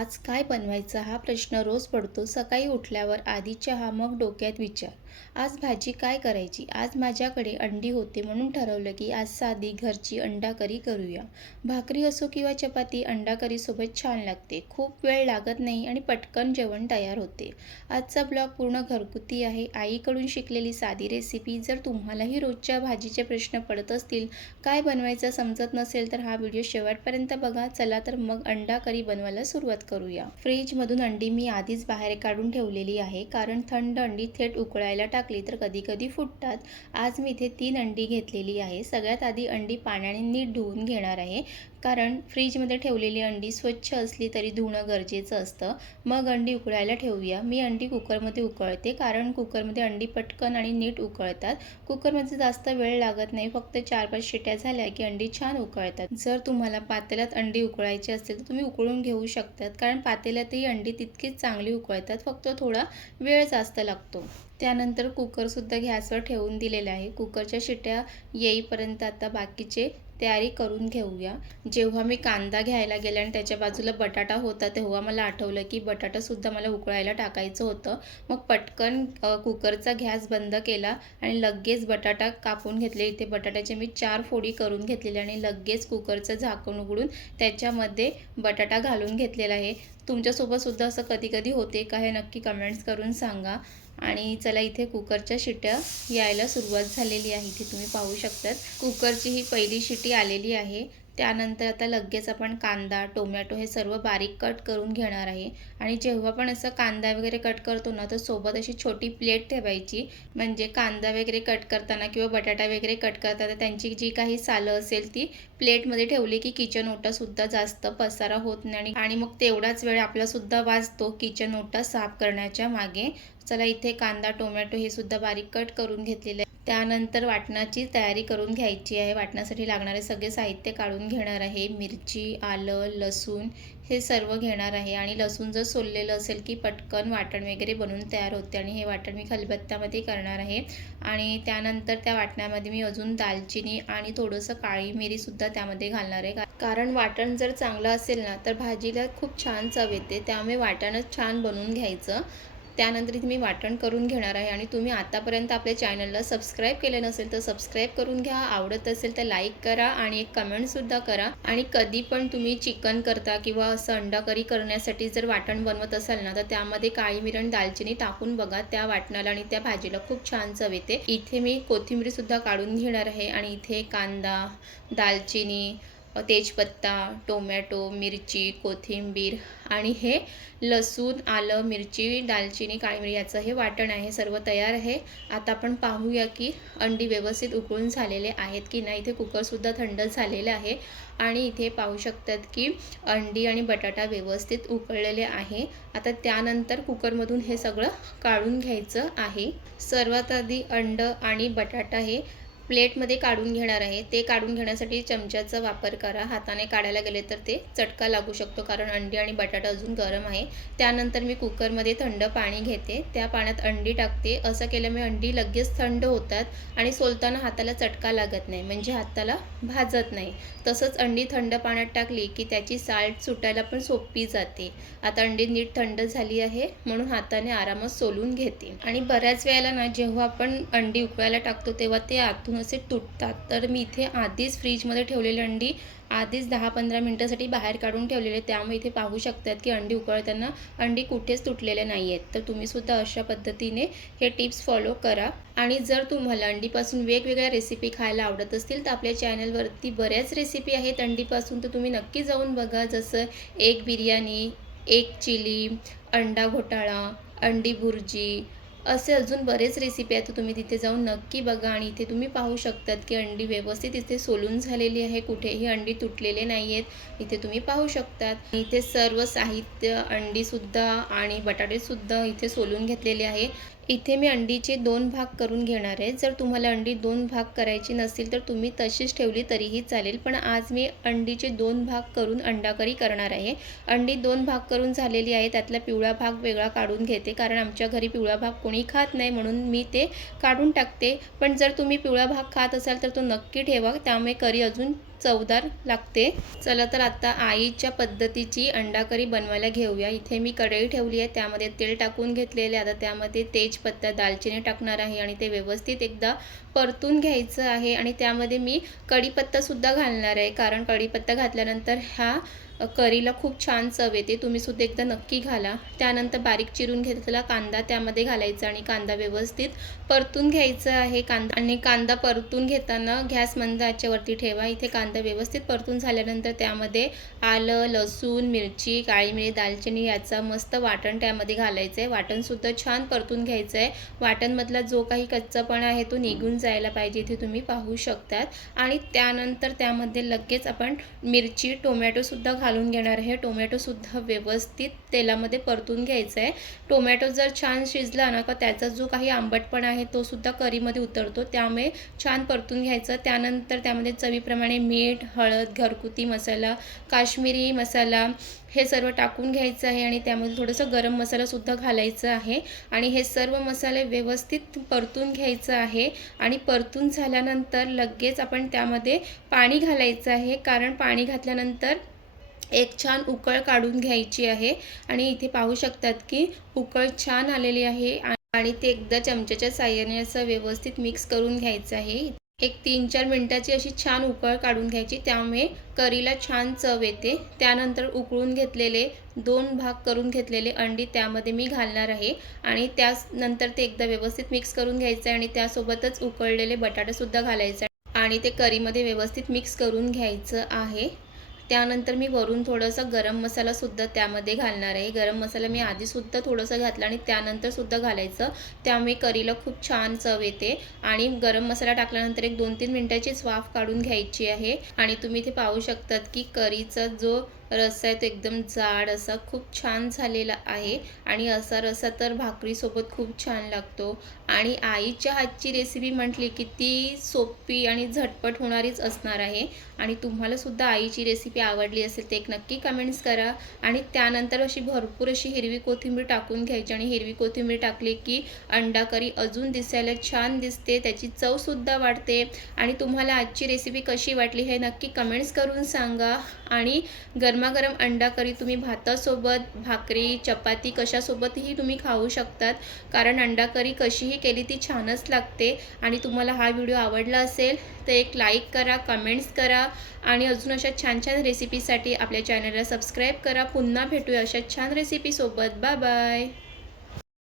आज काय बनवायचं हा प्रश्न रोज पडतो. सकाळी उठल्यावर आधी चहा, मग डोक्यात विचार. आज भाजी काय करायची? आज माझ्याकडे अंडी होते म्हणून ठरवलं की आज साधी घरची अंडा करी करूया. भाकरी असो किंवा चपाती, अंडा करीसोबत छान लागते. खूप वेळ लागत नाही आणि पटकन जेवण तयार होते. आजचा ब्लॉग पूर्ण घरगुती आहे. आईकडून शिकलेली साधी रेसिपी. जर तुम्हालाही रोजच्या भाजीचे प्रश्न पडत असतील, काय बनवायचं समजत नसेल तर हा व्हिडिओ शेवटपर्यंत बघा. चला तर मग अंडा करी बनवायला सुरुवात करूया. फ्रीजमधून अंडी मी आधीच बाहेर काढून ठेवलेली आहे, कारण थंड अंडी थेट उकळायला टाकली तर कधी कधी फुटतात. आज मी इथे 3 अंडी घेतलेली आहे. सगळ्यात आधी अंडी पाण्याने नीट धुवून घेणार आहे, कारण फ्रीजमध्ये ठेवलेली अंडी स्वच्छ असली तरी धुणं गरजेचं असतं. मग अंडी उकळायला ठेवूया. मी अंडी कुकरमध्ये उकळते, कारण कुकरमध्ये अंडी पटकन आणि नीट उकळतात. कुकरमध्ये जास्त वेळ लागत नाही, फक्त 4-5 शिट्या झाल्या की अंडी छान उकळतात. जर तुम्हाला पातेल्यात अंडी उकळायची असेल तर तुम्ही उकळून घेऊ शकतात, कारण पातेल्यातही अंडी तितकीच चांगली उकळतात, फक्त थोडा वेळ जास्त लागतो. त्यानंतर कुकरसुद्धा गॅसवर ठेवून दिलेला आहे. कुकरच्या शिट्या येईपर्यंत आता बाकीचे तयारी करून घेऊया. जेव्हा मी कांदा घ्यायला गेले आणि त्याच्या बाजूला बटाटा होता, तेव्हा मला आठवलं की बटाटासुद्धा मला उकळायला टाकायचं होतं. मग पटकन कुकरचा गॅस बंद केला आणि लगेच बटाटा कापून घेतले. इथे बटाट्याचे मी 4 फोडी करून घेतलेले आणि लगेच कुकरचं झाकण उघडून त्याच्यामध्ये बटाटा घालून घेतलेला आहे. तुमच्यासोबतसुद्धा असं कधी कधी होते का, हे नक्की कमेंट्स करून सांगा. आणि चला, इथे कुकरच्या शिट्या यायला सुरुवात झालेली आहे. इथे तुम्ही पाहू शकतात कुकरची ही पहिली शिटी आलेली आहे. त्यानंतर आता लगेच आपण कांदा, टोमॅटो हे सर्व बारीक कट करून घेणार आहे. आणि जेव्हा पण असं कांदा वगैरे कट करतो ना, तर सोबत अशी छोटी प्लेट ठेवायची, म्हणजे कांदा वगैरे कट करताना किंवा बटाटा वगैरे कट करताना त्यांची जी काही सालं असेल ती प्लेटमध्ये ठेवली की किचन ओटासुद्धा जास्त पसारा होत नाही आणि मग तेवढाच वेळ आपलासुद्धा वाचतो किचन ओटा साफ करण्याच्या मागे. चला, इथे कांदा, टोमॅटो हे सुद्धा बारीक कट करून घेतलेले आहे. त्यानंतर वाटणाची तयारी करून घ्यायची आहे. वाटणासाठी लागणारे सगळे साहित्य काढून घेणार आहे. मिरची, आलं, लसूण हे सर्व घेणार आहे. आणि लसूण जर सोललेलं असेल की पटकन वाटण वगैरे बनवून तयार होते. आणि हे वाटण मी खलबत्त्यामध्ये करणार आहे. आणि त्यानंतर त्या वाटणामध्ये मी अजून दालचिनी आणि थोडंसं काळी मिरीसुद्धा त्यामध्ये घालणार आहे, कारण वाटण जर चांगलं असेल ना तर भाजीला खूप छान चव येते. त्यामुळे वाटणच छान बनवून घ्यायचं. त्यानंतर इथे मी वाटण करून घेणार आहे. आणि तुम्ही आतापर्यंत आपल्या चॅनलला सबस्क्राईब केलं नसेल तर सबस्क्राईब करून घ्या. आवडत असेल तर लाईक करा आणि एक कमेंटसुद्धा करा. आणि कधी पण तुम्ही चिकन करता किंवा असं अंडा करी करण्यासाठी जर वाटण बनवत असाल ना, तर त्यामध्ये काळी मिरी आणि दालचिनी टाकून बघा. त्या वाटणाला आणि त्या भाजीला खूप छान चव येते. इथे मी कोथिंबीरसुद्धा काढून घेणार आहे. आणि इथे कांदा, दालचिनी, तेजपत्ता, टोमॅटो, मिरची, कोथिंबीर आणि हे लसूण, आलं, मिरची, दालचिनी, काळी मिरी याचं हे वाटण आहे. सर्व तयार आहे. आता आपण पाहूया की अंडी व्यवस्थित उकळून झालेले आहेत की नाही. इथे कुकरसुद्धा थंड झालेलं आहे. आणि इथे पाहू शकतात की अंडी आणि बटाटा व्यवस्थित उकळलेले आहे. आता त्यानंतर कुकरमधून हे सगळं काढून घ्यायचं आहे. सर्वात आधी अंड आणि बटाटा हे प्लेटमध्ये काढून घेणार आहे. ते काढून घेण्यासाठी चमच्याचा वापर करा. हाताने काढायला गेले तर ते चटका लागू शकतो, कारण अंडी आणि बटाटा अजून गरम आहे. त्यानंतर मी कुकरमध्ये थंड पाणी घेते, त्या पाण्यात अंडी टाकते. असं केल्यामुळे अंडी लगेच थंड होतात आणि सोलताना हाताला चटका लागत नाही, म्हणजे हाताला भाजत नाही. तसंच अंडी थंड पाण्यात टाकली की त्याची साल्ट सुटायला पण सोपी जाते. आता अंडी नीट थंड झाली आहे म्हणून हाताने आरामात सोलून घेते. आणि बऱ्याच वेळेला ना, जेव्हा आपण अंडी उकळायला टाकतो तेव्हा ते आतून असे तुटतात. तर मी इथे आधीच फ्रीजमध्ये ठेवलेली अंडी आधीच 10-15 मिनटासाठी बाहेर काढून ठेवलेले. त्यामुळे इथे पाहू शकतात की अंडी उकळताना अंडी कुठेच तुटलेले नाही आहेत. तर तुम्हीसुद्धा अशा पद्धतीने हे टिप्स फॉलो करा. आणि जर तुम्हाला अंडीपासून वेगवेगळ्या रेसिपी खायला आवडत असतील तर आपल्या चॅनलवरती बऱ्याच रेसिपी आहेत अंडीपासून, तर तुम्ही नक्की जाऊन बघा. जसं एग बिर्याणी, एग चिली, अंडा घोटाळा, अंडी भुर्जी, असे अजून बरेच रेसिपी आहेत. तर तुम्ही तिथे जाऊन नक्की बघा. आणि इथे तुम्ही पाहू शकतात की अंडी व्यवस्थित इथे सोलून झालेली आहे. कुठेही अंडी तुटलेले नाही आहेत, इथे तुम्ही पाहू शकतात. इथे सर्व साहित्य, अंडीसुद्धा आणि बटाटेसुद्धा इथे सोलून घेतलेले आहे. इथे मी अंडीचे 2 भाग करून घेणार आहे. जर तुम्हाला अंडी 2 भाग करायची नसतील तर तुम्ही तशीच ठेवली तरीही चालेल, पण आज मी अंडीचे 2 भाग करून अंडा करी करणार आहे. अंडी 2 भाग करून झालेली आहे. त्यातला पिवळा भाग वेगळा काढून घेते, कारण आमच्या घरी पिवळा भाग कोणी खात नाही म्हणून मी ते काढून टाकते. पण जर तुम्ही पिवळा भाग खात असाल तर तो नक्की ठेवा, त्यामुळे करी अजून चवदार लागते। चला तर आता आईच्या पद्धतीची अंडा करी बनवायला घेऊया। इथे मी कढई ठेवली आहे, त्यामध्ये तेल टाकून घेतलेले। आता त्यामध्ये तेजपत्ता, दालचिनी टाकणार आहे आणि ते व्यवस्थित एकदा परतून घ्यायचं आहे। आणि त्यामध्ये मी कढीपत्तासुद्धा घालणार आहे, कारण कढीपत्ता घातल्यानंतर ह्या करीला खूप छान चव येते। तुम्हीसुद्धा एकदा नक्की घाला। त्यानंतर बारीक चिरून घेतलेला कांदा त्यामध्ये घालायचा आणि कांदा व्यवस्थित परतून घ्यायचा आहे। कांदा परतून घेताना गॅस मंद आचेवरती ठेवा। इथे कांदा व्यवस्थित परतून झाल्यानंतर त्यामध्ये आलं, लसूण, मिरची, काळी मिरी, दालचिनी याचा मस्त वाटण त्यामध्ये घालायचं आहे। वाटणसुद्धा छान परतून घ्यायचं आहे। वाटणमधला जो काही कच्चापणा आहे तो निघून जायला पाहिजे, इथे तुम्ही पाहू शकतात। आणि त्यानंतर त्यामध्ये लगेच आपण मिरची, टोमॅटोसुद्धा घालून घेणार आहे। टोमॅटोसुद्धा व्यवस्थित तेलामध्ये परतून घ्यायचं आहे। टोमॅटो जर छान शिजला ना का त्याचा जो काही आंबटपणा आहे तो सुद्धा करीमध्ये उतरतो, त्यामुळे छान परतून घ्यायचं। त्यानंतर त्यामध्ये चवीप्रमाणे मीठ, हळद, घरगुती मसाला, काश्मीरी मसाला हे सर्व टाकून घ्यायचं आहे आणि त्यामध्ये थोडंसं गरम मसालासुद्धा घालायचं आहे आणि हे सर्व मसाले व्यवस्थित परतून घ्यायचं आहे। आणि परतून झाल्यानंतर लगेच आपण त्यामध्ये पाणी घालायचं आहे, कारण पाणी घातल्यानंतर एक छान उकळ काढून घ्यायची आहे। आणि इथे पाहू शकतात की उकळ छान आलेली आहे आणि ते एकदा चमच्याच्या साहाय्याने असं व्यवस्थित मिक्स करून घ्यायचं आहे। एक 3-4 मिनिटाची अशी छान उकळ काढून घ्यायची, त्यामुळे करीला छान चव येते। त्यानंतर उकळून घेतलेले 2 भाग करून घेतलेले अंडी त्यामध्ये मी घालणार आहे आणि त्यानंतर ते एकदा व्यवस्थित मिक्स करून घ्यायचं आहे आणि त्यासोबतच उकळलेले बटाटेसुद्धा घालायचे आणि ते करीमध्ये व्यवस्थित मिक्स करून घ्यायचं आहे। त्यानंतर मी वरून थोडंसं गरम मसालासुद्धा त्यामध्ये घालणार आहे। गरम मसाला मी आधीसुद्धा थोडंसं घातला आणि त्यानंतरसुद्धा घालायचं, त्यामुळे करीला खूप छान चव येते। आणि गरम मसाला टाकल्यानंतर एक 2-3 मिनिटाचीच वाफ काढून घ्यायची आहे। आणि तुम्ही इथे पाहू शकतात की करीचा जो रस्सा आहे तो एकदम जाड असा खूप छान झालेला आहे आणि असा रस्सा तर भाकरीसोबत खूप छान लागतो। आणि आईच्या हातची रेसिपी म्हटली की ती सोपी आणि झटपट होणारीच असणार आहे। आणि तुम्हालासुद्धा आईची रेसिपी आवडली असेल तर एक नक्की कमेंट्स करा। आणि त्यानंतर अशी भरपूर अशी हिरवी कोथिंबीर टाकून घ्यायची आणि हिरवी कोथिंबीर टाकली की अंडा करी अजून दिसायला छान दिसते, त्याची चवसुद्धा वाढते। आणि तुम्हाला आजची रेसिपी कशी वाटली हे नक्की कमेंट्स करून सांगा। आणि गरमागरम अंडा करी तुम्ही भातासोबत, भाकरी, चपाती कशासोबतही तुम्ही खाऊ शकतात, कारण अंडा करी कशीही केली ती छानच लागते। आणि तुम्हाला हा व्हिडिओ आवडला असेल तर एक लाईक करा, कमेंट्स करा आणि अजून अशा छान छान रेसिपीसाठी आपल्या चॅनलला सबस्क्राईब करा। पुन्हा भेटूया अशा छान रेसिपीसोबत। Bye bye.